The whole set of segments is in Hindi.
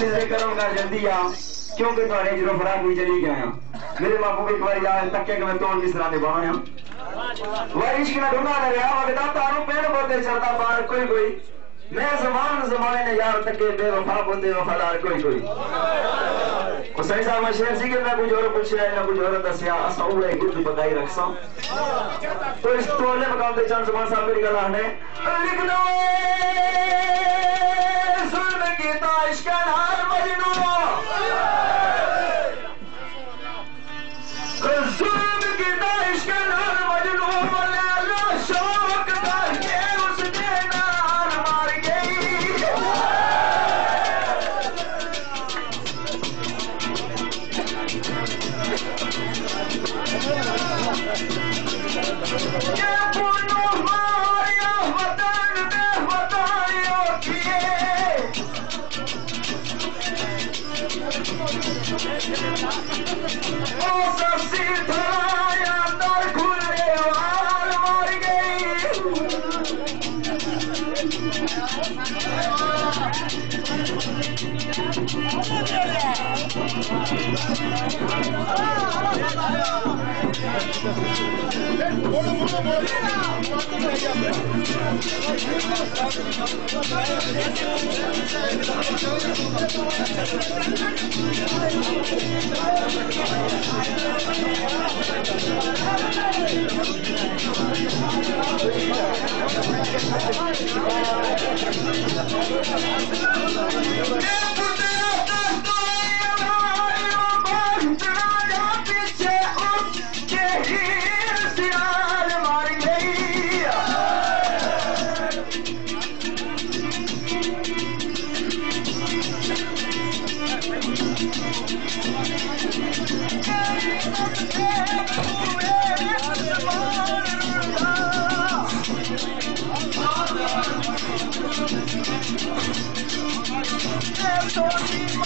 निजरे करम कर जल्दी आ क्योंकि तुम्हारे जो फराक भी चली गए मेरे बापू को एक बार याद तक के मैं तोड़ किस तरह ने बहाया वह इश्क ना ढूंढा न रहा वगदा तारों पेड़ पौधे चलता बाहर कोई कोई मैं जमाने ने यार तक के बेवफा बोते वफादार कोई कोई और सही साहब मैं शेर सी के मैं कुछ और पूछया ना कुछ और दसिया असा हुए गुद बताई रखसा तो इस टोले मकाम पे चंद जमान साहब मेरी गला ने लिख दो जुल्म कीता इश्क नाल मजनू जुल्म कीता इश्क नाल मजनू बोले लो शौक करके उसने नाल मार गई ये पुनो मारिया वतन में बताइयो किए ओ ससी धराया अंदर खुले वाल मार गई पीछे उसके ही सियाल मार गई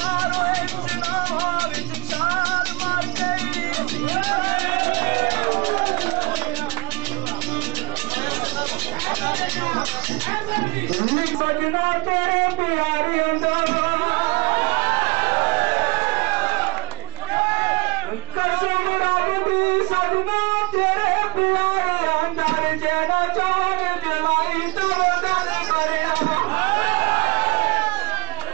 मारो इतना छाल मार गई सजना तेरे प्यारे कसम रब दी सजना तेरे प्यारे अंदर जेना चार जलाई तब गल करया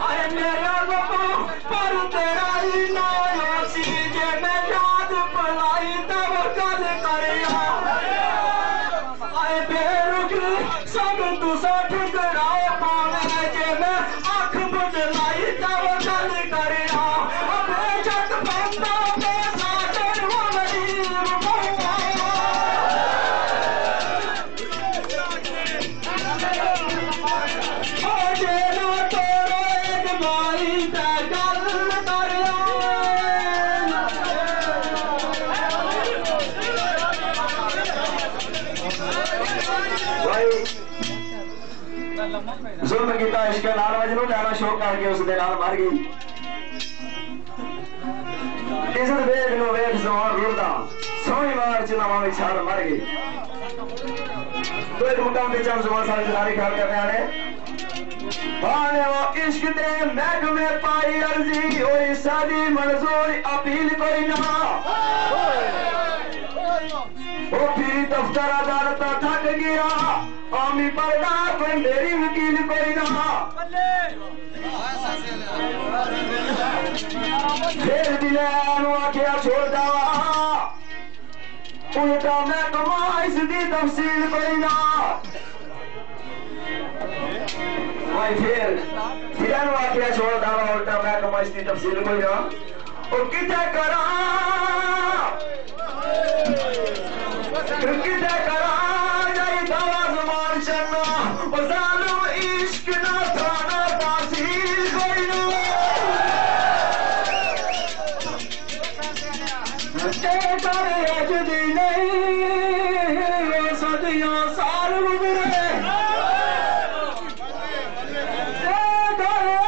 आए मेरा बाबा पर तेरा ही नाम सी जे मैं याद पलाई तब गल करया आए बेरुख सब तुसा ठुकराओ पावे जे मैं अख बदलाई तब गल करया बेशक बंदा पैसा चढ़वा मदीर ओ जेना तोरो एक भाई ते गल करया भाई जुल्म कीता इश्क नाल मजनू जाना शौक करके उसदे नाल मर गई इज्जत वेख लो वेख जवान रुलदा सोई मार चनावा में छाल मर गई तो एक मुकाम पे चंद जवान साहब जारी ख्याल करने वाले भाने वो इश्क दे महकमे पाई अर्जी होई सादी मंजूर अपील कोई ना वो फिर दफ्तर अदालत थक गया आमी पर्दा कोई मेरी वकील कोई ना फिर दिलैन आखिया छोड़ दवा उल्टा मैं कमा इसकी तफसील कोई ना भाई फिर आखिया छोड़ दवा उल्टा मैं कमा इसकी तफसील कोई ना और किथे करा किथे करा जाई दवा जमान चन्ना और जालिम इश्क ना थाना तासील कोई ना अजदी नहीं सदियां साल गुजरे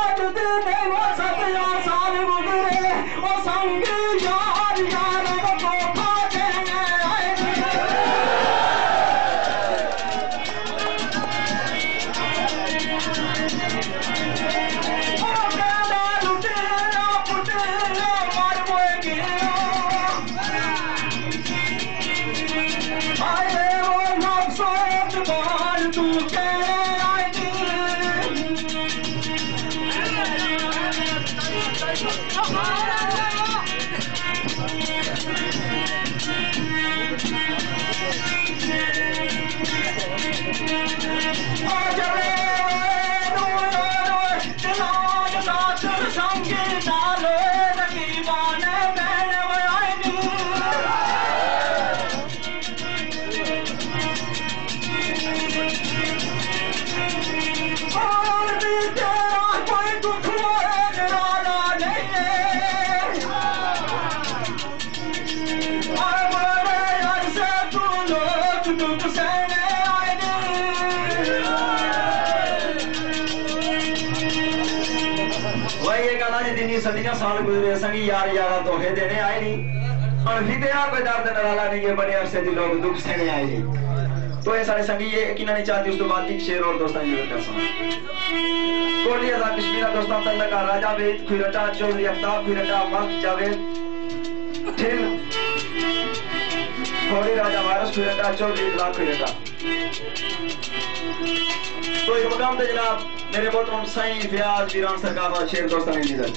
अजदी नहीं सदियां साल गुजरे वो संगी यार यार को देने आए तू सदियां साल गुजरे संगी यार यारा तोहफे देने आए नहीं और भी तेरा कोई दर्द नराला नहीं है बड़े अरसे दी लोग दुख सहने आए नहीं तो ये सारे संगी ये यकीन नहीं चाहती उस तो बाद एक शेर और दोस्तों की जरूरत है कोटली आजाद कश्मीर दोस्तों तल्ला का राजा वेद खुरटा चौधरी अफ्ताब खुरटा मक जावेद ठिल थोड़ी राजा वारस खुरटा चौधरी इखलाक खुरटा तो एक मकाम पे जनाब मेरे मोहतरम साईं फयाज वीरान सरकार और शेर दोस्तों ने लीडर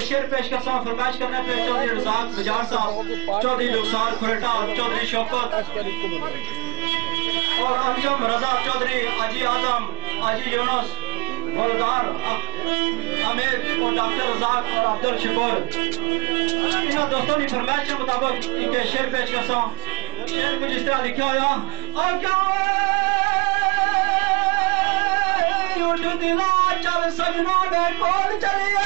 शेर पेश करता हूँ फरमाइश करने पे चौधरी रजाक बजार साहब चौधरी लुखसार खुरेटा चौधरी शौकत और अंजम रजा चौधरी अजी आजम अजी यूनुस फौजदार अमीर और डॉक्टर रजाक और अब्दुल शकूर इन दोस्तों की फरमाइश के मुताबिक इनके शेर पेश करता हूँ शेर कुछ इस तरह लिखा हुआ और क्या दिला चल सजना ने खोल चलिए